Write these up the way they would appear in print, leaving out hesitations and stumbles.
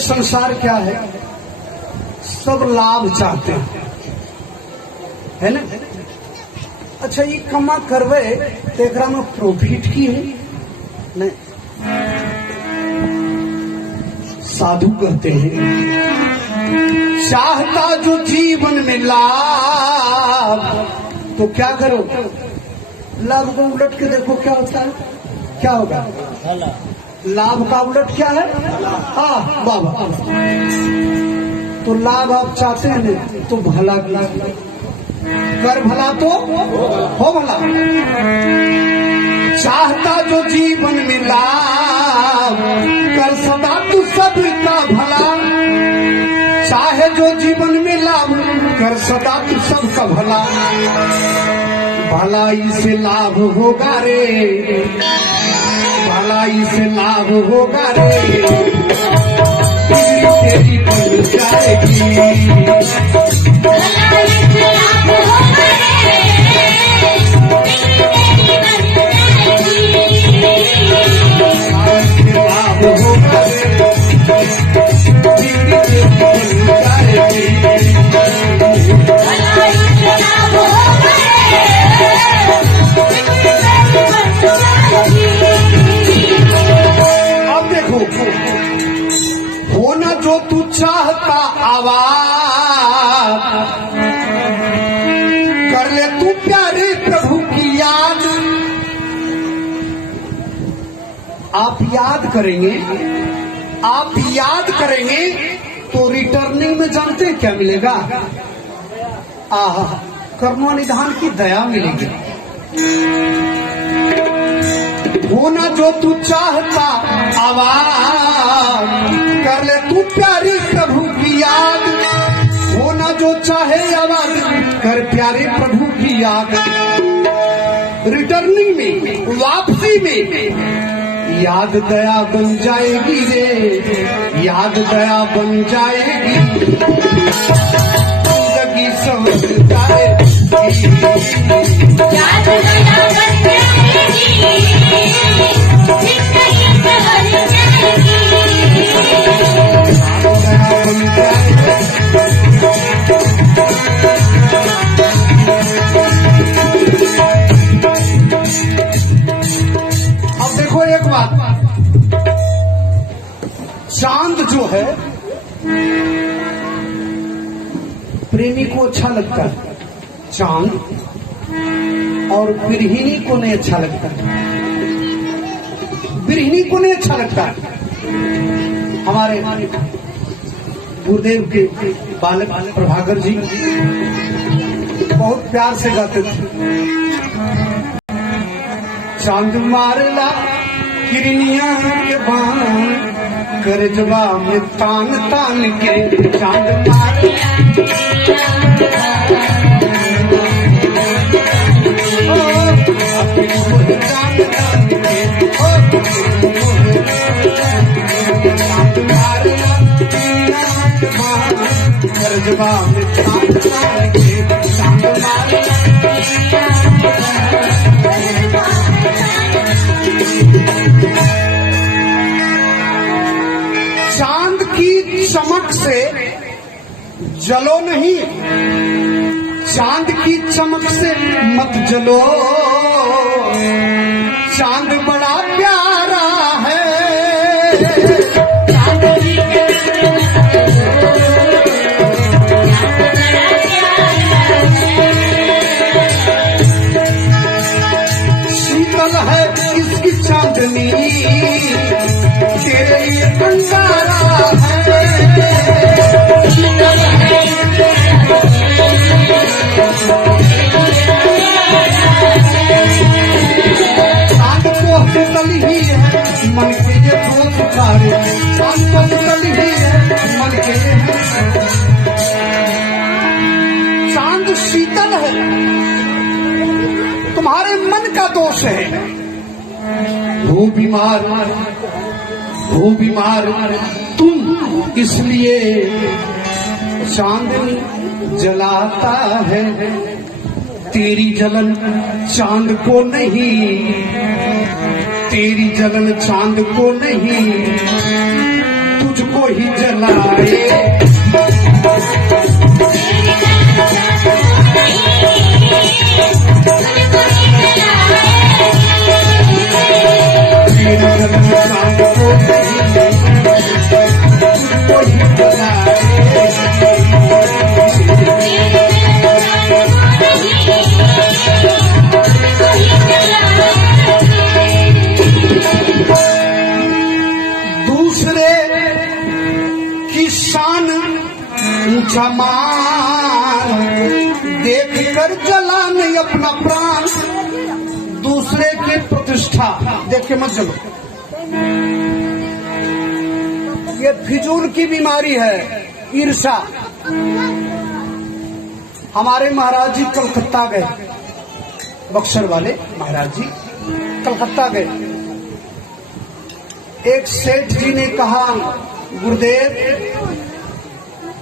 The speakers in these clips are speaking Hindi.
संसार क्या है, सब लाभ चाहते हैं, है ना। अच्छा, ये कमा करवे तो एकरा में प्रॉफिट की है नहीं। साधु कहते हैं चाहता जो जीवन में लाभ, तो क्या करो, लाभ को उलट के देखो क्या होता है, क्या होगा। लाभ का उलट क्या है, हाँ बाबा। तो लाभ आप चाहते हैं ना, तो भला कर भला तो हो भला। चाहता जो जीवन में लाभ, कर सदा तू सबका भला। चाहे जो जीवन में लाभ, कर सदा तू सबका भला। भलाई से लाभ होगा रे, भलाई से लाभ होगा रे, तेरी बन जाएगी। भलाई से लाभ होगा रे, तेरी बन जाएगी। लाभ होगा रे, तेरी बन जाएगी। भलाई से लाभ होगा होना जो तू चाहता आवाज, कर ले तू प्यारे प्रभु की याद। आप याद करेंगे, आप याद करेंगे तो रिटर्निंग में जानते हैं क्या मिलेगा, आहा कर्मनिधान की दया मिलेगी। होना जो तू चाहता आवाज, कर ले तू प्यारी प्रभु की याद। होना जो चाहे आवाज, कर प्यारे प्रभु की याद। रिटर्निंग में, वापसी में याद दया बन जाएगी रे, याद दया बन जाएगी। जिंदगी संवर जाएगी, याद दया बन जाएगी। अब देखो एक बात, चांद जो है प्रेमी को अच्छा लगता है चांद, और गृहिणी को नहीं अच्छा लगता है, गृहिणी को नहीं अच्छा लगता है। हमारे गुरुदेव के बालक प्रभाकर जी बहुत प्यार से गाते थे, चांद मारला किरनिया के बान, कर जवा में तान तान के। चांद मारला चांद की चमक से जलो नहीं, चांद की चमक से मत जलो। चांद बड़ा प्यारा है, पुतल ही है मन के ये दो पुकारे, चांद तो पुतल ही है मन के ये है। चांद शीतल है, तुम्हारे मन का दोष है। हो बीमार तुम, इसलिए चांदनी जलाता है। तेरी जलन चांद को नहीं, तेरी जलन चांद को नहीं, तुझको ही जलाए। दूसरे की शान ऊंचा मान देख कर जलाने अपना प्राण। दूसरे की प्रतिष्ठा देख के मत चलो, ये फिजूल की बीमारी है, ईर्षा। हमारे महाराज जी कलकत्ता गए, बक्सर वाले महाराज जी कलकत्ता गए। एक सेठ जी ने कहा, गुरुदेव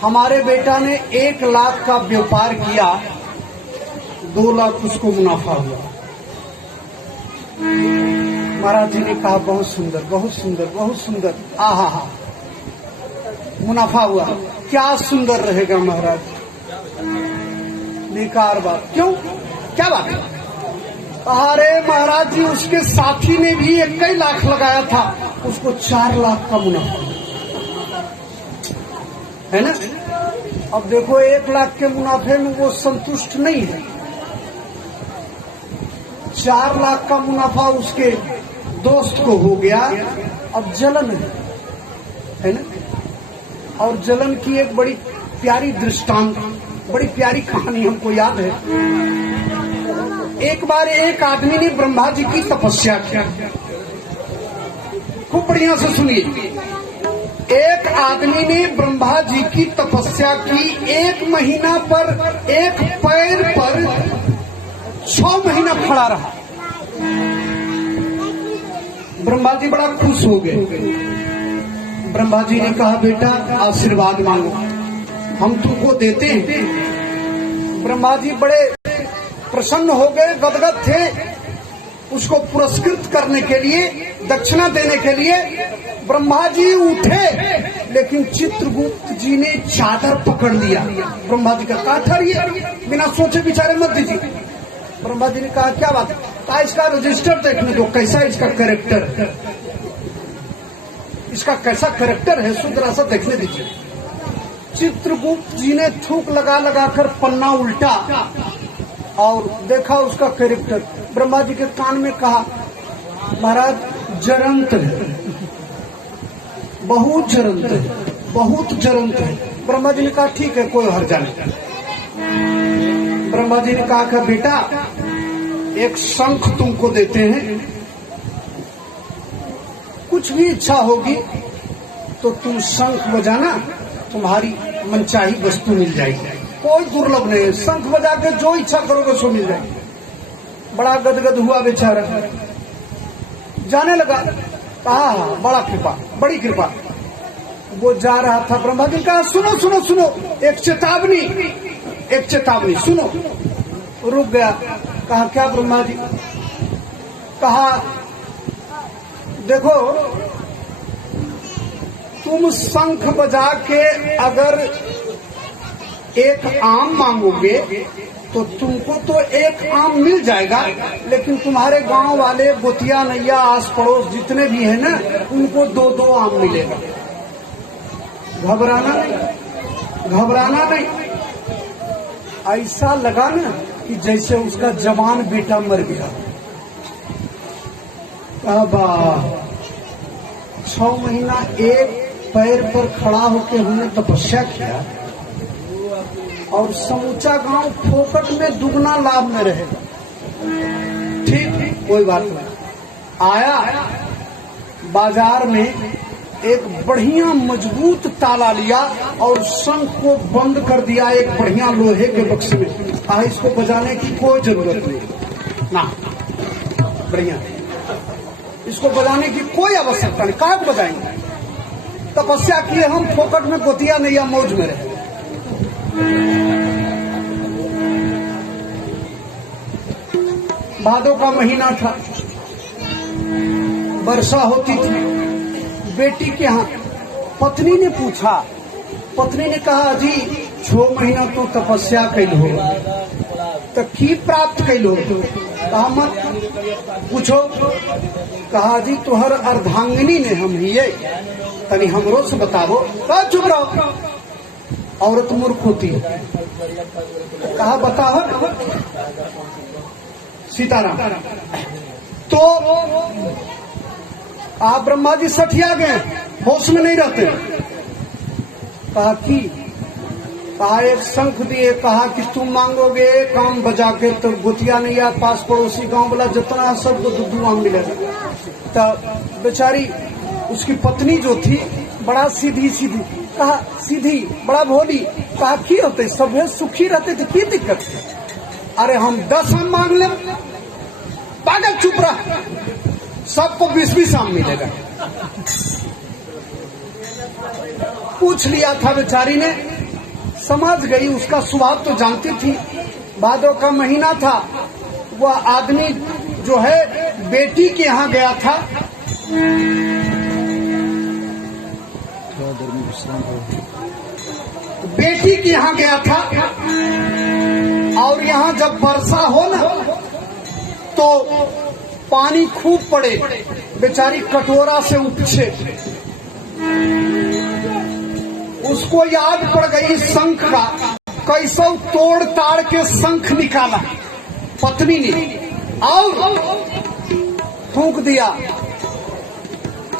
हमारे बेटा ने 1 लाख का व्यापार किया, 2 लाख उसको मुनाफा हुआ। महाराज जी ने कहा, बहुत सुंदर बहुत सुंदर बहुत सुंदर, आहा हा, मुनाफा हुआ। क्या सुंदर रहेगा महाराज, बेकार बात। क्यों, क्या बात है? अरे महाराज जी उसके साथी ने भी 1 लाख लगाया था, उसको 4 लाख का मुनाफा है ना। अब देखो 1 लाख के मुनाफे में वो संतुष्ट नहीं है, 4 लाख का मुनाफा उसके दोस्त को हो गया। अब जलन है ना। और जलन की एक बड़ी प्यारी दृष्टांत, बड़ी प्यारी कहानी हमको याद है। एक बार एक आदमी ने ब्रह्मा जी की तपस्या की, खूब बढ़िया से सुनिए। एक आदमी ने ब्रह्मा जी की तपस्या की, 1 महीना पर एक पैर पर 6 महीना खड़ा रहा। ब्रह्मा जी बड़ा खुश हो गए। ब्रह्मा जी ने कहा, बेटा आशीर्वाद मांगो, हम तुमको देते हैं। ब्रह्मा जी बड़े प्रसन्न हो गए, गदगद थे। उसको पुरस्कृत करने के लिए, दक्षिणा देने के लिए ब्रह्मा जी उठे, लेकिन चित्रगुप्त जी ने चादर पकड़ लिया। ब्रह्मा जी का कहा, ठहरिए, बिना सोचे विचारे मत दीजिए। ब्रह्मा जी ने कहा, क्या बात है? कहा, इसका रजिस्टर देखने दो, कैसा इसका कैरेक्टर, इसका कैसा कैरेक्टर है, सुंदर सा देखने दीजिए। चित्रगुप्त जी ने थूक लगा लगा कर पन्ना उल्टा और देखा उसका कैरेक्टर। ब्रह्मा जी के कान में कहा, महाराज जरंत है, बहुत जरंत है, बहुत जरंत है। ब्रह्मा जी ने कहा, ठीक है, कोई हर्जा नहीं। ब्रह्मा जी ने कहा कि बेटा एक शंख तुमको देते हैं, कुछ भी इच्छा होगी तो तुम शंख बजाना, तुम्हारी मनचाही वस्तु मिल जाएगी। कोई दुर्लभ नहीं है, शंख बजा के जो इच्छा करोगे सो मिल जाएगी। बड़ा गदगद हुआ बेचारा, जाने लगा। कहा, बड़ा कृपा, बड़ी कृपा। वो जा रहा था, ब्रह्मा जी कहा, सुनो सुनो सुनो, एक चेतावनी, एक चेतावनी सुनो। रुक गया। कहा, क्या ब्रह्मा जी? कहा, देखो तुम शंख बजा के अगर एक आम मांगोगे तो तुमको तो एक आम मिल जाएगा, लेकिन तुम्हारे गांव वाले बोतिया नैया आस पड़ोस जितने भी हैं ना, उनको 2-2 आम मिलेगा। घबराना नहीं, घबराना नहीं। ऐसा लगा ना कि जैसे उसका जवान बेटा मर गया। अब 6 महीना एक पैर पर खड़ा होकर हमने तपस्या किया और समूचा गांव फोकट में दुगना लाभ में रहेगा। ठीक, कोई बात नहीं। आया बाजार में एक बढ़िया मजबूत ताला लिया और शंख को बंद कर दिया एक बढ़िया लोहे के बक्से में। इसको बजाने की कोई जरूरत नहीं ना, बढ़िया, इसको बजाने की कोई आवश्यकता नहीं, काहे को बजाएंगे? तपस्या किए हम, फोकट में गोतिया नहीं या मौज में रहे। भादों का महीना था, वर्षा होती थी। बेटी के यहाँ पत्नी ने पूछा, पत्नी ने कहा जी 6 महीना तो तपस्या कैल हो, तो की प्राप्त कैल हो? कहा मत पूछो। कहा जी तोहर अर्धांगिनी ने हम ही तनी हमरो से बतावो। कहा चुप रहो, औरत मूर्ख होती है। कहा बताओ। सीताराम। तो आप ब्रह्मा जी सठिया गए, होश में नहीं रहते। कहा कि कहा एक शंख दिए, कहा कि तुम मांगोगे काम बजा के तो गोतिया नहीं या पास पड़ोसी गांव वाला जितना सबको दूध आम मिलेगा। तब बेचारी उसकी पत्नी जो थी बड़ा सीधी सीधी, कहा सीधी बड़ा भोली। कहा की होते सब सुखी रहते थे, की दिक्कत? अरे हम 10 आम मांग ले। पागल चुप रहा, सबको 20-20 आम मिलेगा। पूछ लिया था बेचारी ने, समझ गई, उसका स्वभाव तो जानती थी। भादों का महीना था, वह आदमी जो है बेटी के यहाँ गया था। बेटी के यहाँ गया था और यहाँ जब वर्षा हो ना तो पानी खूब पड़े, बेचारी कटोरा से उपछे। उसको याद पड़ गई शंख का, कैसे तोड़ ताड़ के शंख निकाला पत्नी ने और फूंक दिया।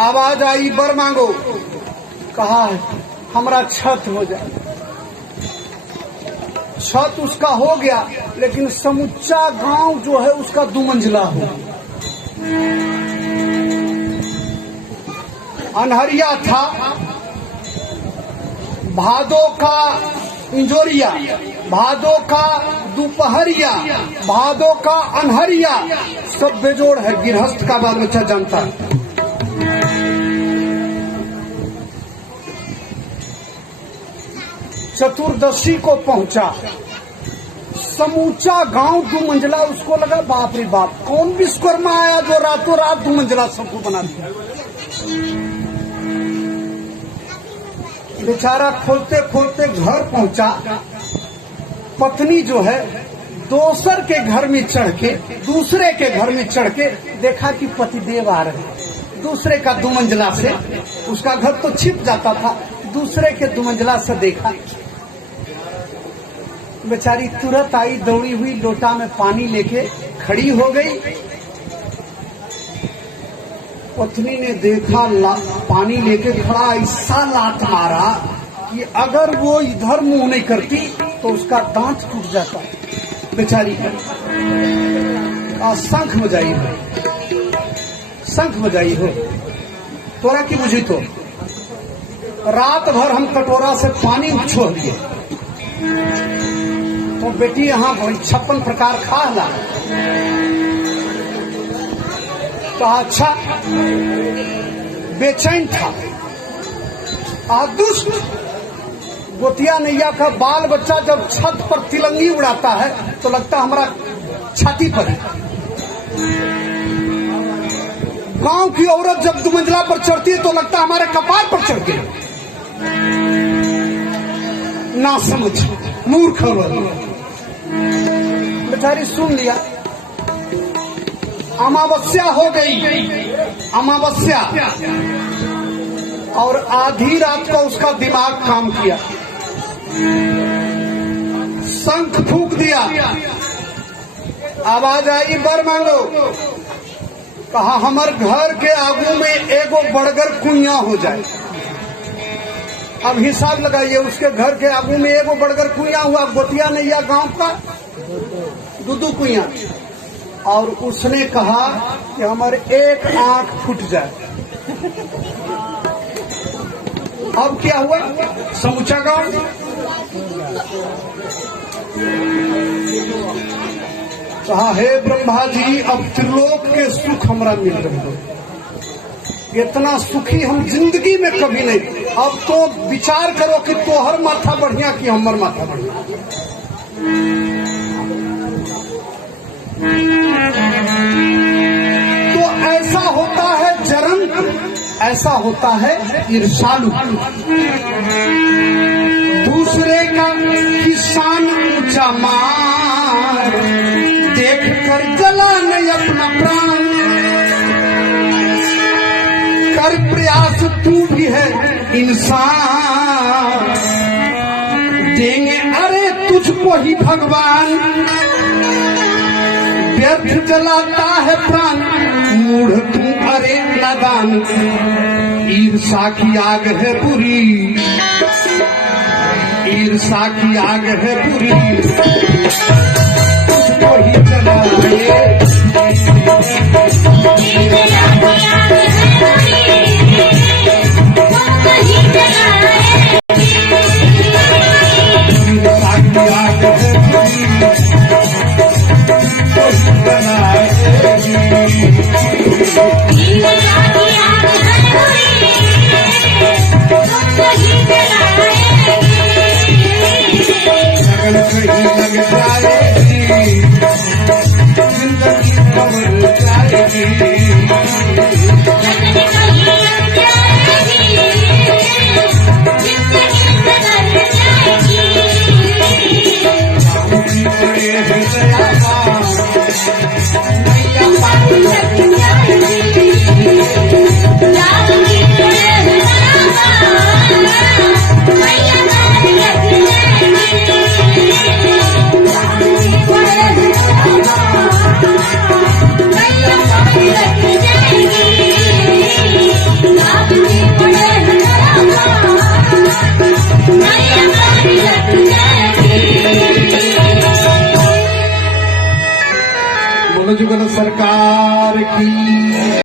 आवाज आई बर मांगो। कहा हमरा छत हो जाए। छत उसका हो गया, लेकिन समुच्चा गांव जो है उसका 2 मंजिला हो। अनहरिया था, भादों का इंजोरिया, भादों का दोपहरिया, भादों का अनहरिया, सब बेजोड़ है। गृहस्थ का बाल बच्चा जानता है। चतुर्दशी को पहुंचा, समूचा गांव 2 मंजिला। उसको लगा बाप रे बाप, कौन विश्वकर्मा आया जो रातों रात 2 मंजिला सबको बना दिया। बेचारा खोलते खोलते घर पहुंचा। पत्नी जो है दूसरे के घर में चढ़ के देखा कि पतिदेव आ रहे। दूसरे का 2 मंजिला से, उसका घर तो छिप जाता था, दूसरे के 2 मंजिला से देखा। बेचारी तुरंत आई, दौड़ी हुई, लोटा में पानी लेके खड़ी हो गई। पत्नी ने देखा पानी लेके खड़ा, ऐसा लात मारा कि अगर वो इधर मुंह नहीं करती तो उसका दांत टूट जाता। बेचारी शंख बजाई हो तोरा की बुझी तो। रात भर हम कटोरा से पानी छोड़ दिए तो बेटी यहाँ 56 प्रकार खा ला। कहा अच्छा, बेचैन था। दुष्ट गोतिया नैया का बाल बच्चा जब छत पर तिलंगी उड़ाता है तो लगता हमारा छाती पर है। गांव की औरत जब 2 मंजिला पर चढ़ती है तो लगता हमारे कपार पर चढ़ गई। ना समझ, मूर्ख। बेचारी सुन लिया। अमावस्या हो गई, अमावस्या, और आधी रात को उसका दिमाग काम किया। शंख फूंक दिया, आवाज आई बर मांगो। कहा हमार घर के आगू में एगो बड़गर कुइया हो जाए। अब हिसाब लगाइए, उसके घर के आगू में एगो बड़गर कुइया हुआ। गोतिया नैया गांव का 2 कुइया। और उसने कहा कि हमारे एक आंख फूट जाए। अब क्या हुआ? समूचा गांव कहा, हे ब्रह्मा जी, अब त्रिलोक के सुख हमरा मिल रहे हैं, इतना सुखी हम जिंदगी में कभी नहीं। अब तो विचार करो कि तोहर माथा बढ़िया कि हमर माथा बढ़िया। तो ऐसा होता है जरन, ऐसा होता है ईर्षालु। दूसरे का किसान ऊंचा मान देख कर जला नहीं अपना प्राण। कर प्रयास तू भी है इंसान, देंगे अरे तुझको ही भगवान। व्यर्थ जलाता है प्राण मूढ़ तू अरे नादान। ईर्षा की आग है बुरी, ईर्षा की आग है बुरी, तुझको ही जलाए। सरकार की